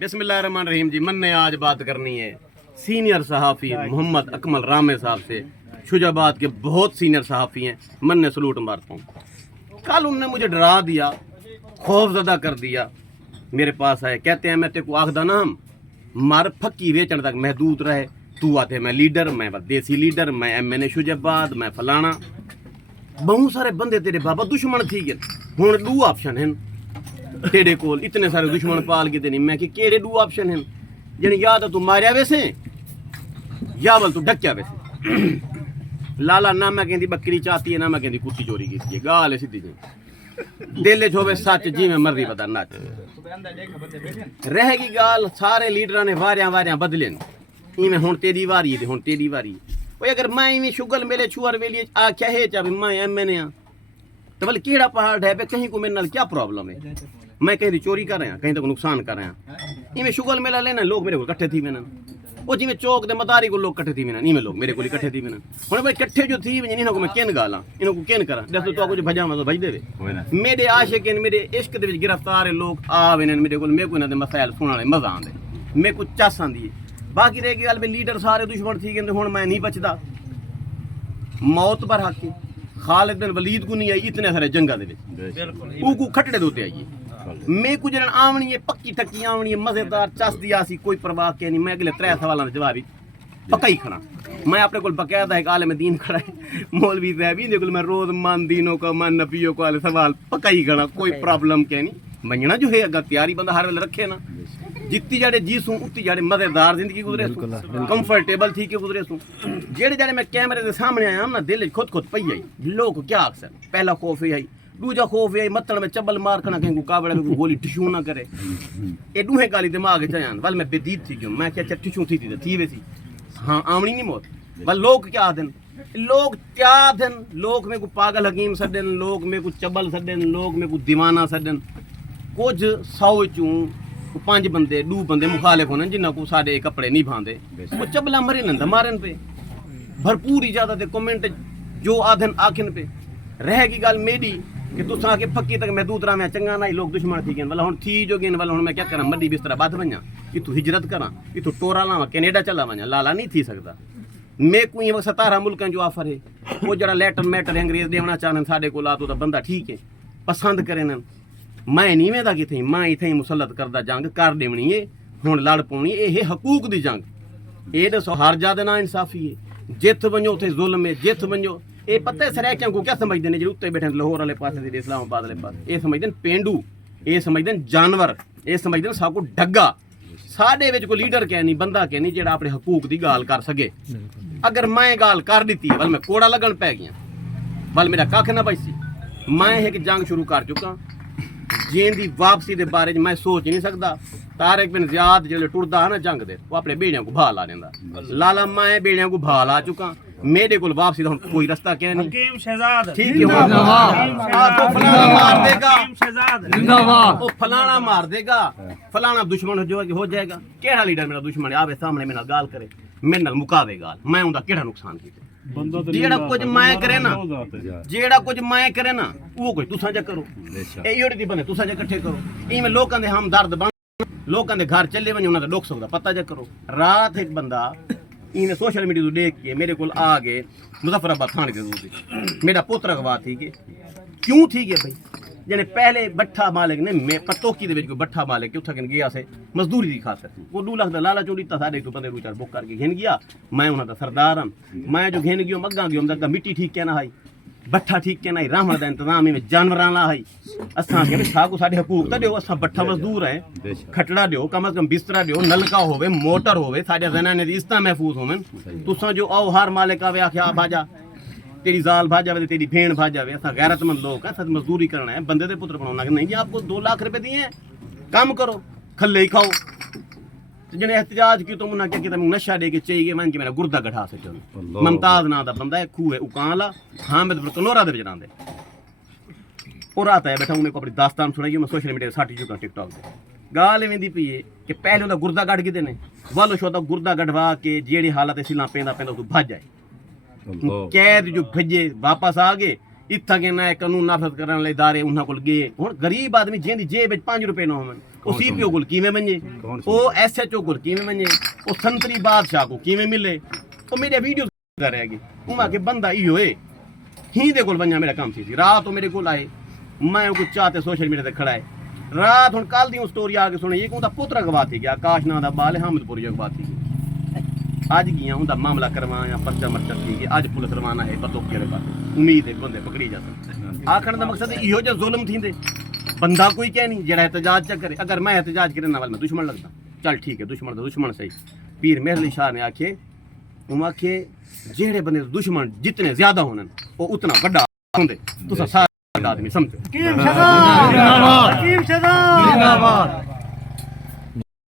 बिस्मिल्लाहिर्रहमानिर्रहीम जी। मन ने आज बात करनी है सीनियर सहाफ़ी मोहम्मद अकमल रामे साहब से। शुजाबाद के बहुत सीनियर सहाफ़ी हैं, मन ने सलूट मारता हूँ। कल उनने मुझे डरा दिया, खौफजदा कर दिया। मेरे पास आए, कहते हैं मैं तेरे को आखदा ना हम मार फक्की वेचन तक महदूद रहे। तू आते मैं लीडर, मैं देसी लीडर, मैं MNA शुजाबाद, मैं फलाना। बहुत सारे बंदे तेरे बाबा दुश्मन थी गए। हुण दो ऑप्शन हैं तेरे कोल, इतने सारे दुश्मन पाल के देनी। मैं कि केड़े दो ऑप्शन हैं जिन्हें या तो तू मारिया वैसे या बल तू डक्या वैसे। लाला ना मैं कहती बकरी चाहती है, ना मैं कहती कुत्ती चोरी की है। गाल है सीधी जी, दिल च होवे सच, जी में मर्जी पता नच रहेगी गाल। सारे लीडर ने वारियां बदले इवें हुण तेरी वारी है, हुण तेरी वारी है। अगर मैं इवें शुगल मेले छुअर वेली आख्या है चा मैं MNA हाँ तो बल केड़ा पहाड़ है पे कहीं को मेरे नाल क्या प्रॉब्लम है। मैं कहीं चोरी कर रहा, कहीं तक नुकसान कर रहा। इवें शुगल मेला लेना लोग मेरे को इकट्ठे थी वेना। वो जिवें चौक दे मदारी को लोग इकट्ठे थी वेना, इवें लोग मेरे को इकट्ठे थी वेना। हुण भाई इकट्ठे जो थी इन्हां को मैं किन गाला, इन्हां को किन करा। दस तो कुछ भजावां तो भज देवे। मेरे आशिक मेरे इश्क दे विच गिरफ्तार लोग आवे ने मेरे को, मेरे को इन्हां दे मसाइल सुनण वाले मजा आंदे, मेरे को चस आंदी है। बाकी रह गई गल भी लीडर सारे दुश्मन थी गए, हुण मैं नहीं बचदा। मौत पर हक खालिद बिन वलीद को नहीं आई, इतने सारे जंगा दे विच ऊ खटड़े दोते आई है। मैं कुछ जन आवनी है पक्की टक्की आवनी है मजेदार चस दिया सी, कोई परवाह के नहीं। मैं अगले 3 सवालों का जवाब पक्का ही खड़ा। मैं अपने को बकायदा एक आलिम दीन खड़ा है, मौलवी साहब ही मैं रोज मन दीनों का मन नबियों को वाले सवाल पक्का ही खड़ा, कोई प्रॉब्लम के नहीं। मंजना जो है अगर तैयारी बंदा हर वेले रखे ना, जितनी जाड़े जी सूं उतनी जाड़े मजेदार जिंदगी गुजरे सूं, कंफर्टेबल थी के गुजरे सूं। जेड़े जाड़े मैं कैमरे के सामने आया ना दिल खुद पई आई। लोग क्या अक्सर पहला खौफ है आई, दूजा खौफ है मतन में चबल मार खना कहीं कावड़े में गोली टिशू ना करे। ये दूहे गाली दिमाग चयान वाल मैं बेदीद थी क्यों, मैं क्या टिशू थी वैसी हाँ आवनी नहीं मौत। वाल लोग क्या आदन, लोग क्या आदन, लोग में को पागल हकीम सदन, लोग में को चबल सदन, लोग में को दीवाना सदन। कुछ 100 चूं 5 बंदे 2 बंदे मुखालिफ होने जिन्हों को साढ़े कपड़े नहीं भांदे, वो चबला मरे न मारन पे भरपूर इजाजत है कमेंट जो आधन आखिन पे। रहेगी गल मेरी कि तुसा आके फक्की तक महदूद रहा मैं चंगा ना लोग दुश्मन थी गए। वाला हुण थी जो गए वाला हुण मैं क्या करा मड्डी बिस्तरा बद वञा, इतों हिजरत करा, इतों टोरा लावा कैनेडा चला वञा। लाला नहीं थी सकता। मैं कोई 17 मुल्कों जो ऑफर है, वो जरा लेटर मैटर अंग्रेज देना चाहन साढ़े को ला तो बंदा ठीक है पसंद करे न। मैं नहीं वेंदा किथे, मैं इथे मुसलत करदा जंग कर देवनी है, हुण लड़ पाउणी। ये हकूक दी जंग, ये दसो हार जादे ना इंसाफी है। जित वञो उथे जुल्म है, जित वञो ये पता है सरैकियां को क्या समझते हैं जो उत्ते बैठे लाहौर वाले पास इस्लामाबाद वाले पास, ये समझते हैं पेंडू, ये समझते हैं जानवर, ये समझते हैं साकू डग्गा। साडे विच कोई लीडर क्या नहीं, बंदा क्या नहीं जेड़ा अपने हकूक की गाल कर सके। अगर मैं गाल कर दी वल मैं कोड़ा लगन पै गया, वल मेरा कख ना बची। मैं एक जंग शुरू कर चुका जिंदी वापसी के बारे में मैं सोच नहीं सकता। तारिक बिन ज़ियाद जो टुरदा है ना जंग दे, वो अपने बेड़ियां को भा ला देंदा। लाला मैं बेड़ियां को भा ला चुका, मेरे को वापसी का कोई रास्ता क्या नहीं। ठीक है फलाना मार देगा, वो फलाना मार देगा, फलाना दुश्मन हो जाएगा। केड़ा लीडर मेरा दुश्मन आवे सामने मेरे नाल गाल करे, मेरे नाल मुकावे गाल, मैं उनका केड़ा नुकसान किया। जेड़ा कुछ मैं करे ना, जेड़ा कुछ मैं करे ना वो कोई तुसा जा करो। ए योड़ी दी बने तुसा जा इकट्ठे करो। इवें लोकां दे हम दर्द बन, लोकां दे घर चले वने उन्हां दा दुख सुख दा पता जा करो। रात एक बंदा इन्हें सोशल मीडिया तो देख के मेरे को आ गए मुजफ्फराबाद थाने के दूर मेरा पुत्र अगवा थी के क्यों थी गए भाई जने पहले बट्ठा मालिक ने मैं पतोकी दे विच कोई बट्ठा मालिक के उठा गया से मजदूरी दी खातर वो 2 लाख दा लाला चोरी ता साडे को बंदे 2-4 बुक करके घेन गया। मैं उन्हां दा सरदार हूं, मैं जो घेन गयो मग्गा गयो उनका मिट्टी ठीक के ना है, बट्ठा ठीक के ना है, राहण दा इंतजाम में जानवरां ला है। असां के छा को साडे हकूक ता दियो, असां बट्ठा मजदूर है, खटड़ा दियो, कम से कम बिस्तरा दियो, नलका होवे, मोटर होवे, साडे जनाने दी इस्ता महफूज होवन। तुसां जो आओ हर मालिक आवे आख्या भाजा तेरी जाल भाज जावे, तेरी भेड़ भाज जावे। असा गैरतमंद लोग हैं, सच मजदूरी करना है, बंदे दे पुत्र बनाना नहीं। आपको 2 लाख रुपए दिए हैं, काम करो, खल्ले ही खाओ। जिन्हें एहतजाज की तो मुन्ना क्या किया नशा दे के चाहिए मन की मेरा गुर्दा गठा से चलो। मुमताज ना दा बंदा है, खूह है उकाला हामिद बरतनोरा दे जनांदे और आता है बैठा हूं। मेरे को अपनी दास्तान सुनाई, मैं सोशल मीडिया साटी चुका टिकटॉक पे। गाल वेंदी पई है कि पहले उनका गुर्दा गढ़ के देने वालो शो गुर्दा गढ़वा के जेड़ी हालत सिला पेंदा पेंदा तू भज जाए। कैद जो भजे वापस आ गए इतना के ना कानून नाफज करने वाले इदारे उन्होंने को गए। हुण गरीब आदमी जिंदी जेब 5 रुपए ना होवन ਉਹ सीपीओ गुल किवें मन्ने वो SHO गुल किवें मन्ने वो संतरी बादशाह को किवें मिले वो मेरे वीडियो कर रहे उमा के बंदा इहो है ही दे कोल वन्या मेरा काम सी रात मेरे कोल आए मैं कुछ चाहते सोशल मीडिया ते खड़ा है रात हुन कल दी स्टोरी आके सुने ये उनका पुत्र गवा थी गया आकाश नाम दा बाल हमदपुर गवा थी आज गया उनका मामला करवाया पर्चा मर्चा थी आज पुलिस रवाना है पतो केड़े पास उम्मीद है बंदे पकड़ी जा सकते आखण दा मकसद इहो जो जुल्म थींदे बंदा कोई कह नहीं जेड़ा एहतजाज च करे अगर मैं एहतजाज करे ना वाल मैं दुश्मन लगदा चल ठीक है दुश्मन दा दुश्मन सही पीर मेहर अली शाह ने आखे उमा के जेड़े बंदे दुश्मन जितने ज्यादा होने वो उतना बड़ा होंदे तुसा सारे आदमी समझो हकीम शहजाद जिंदाबाद।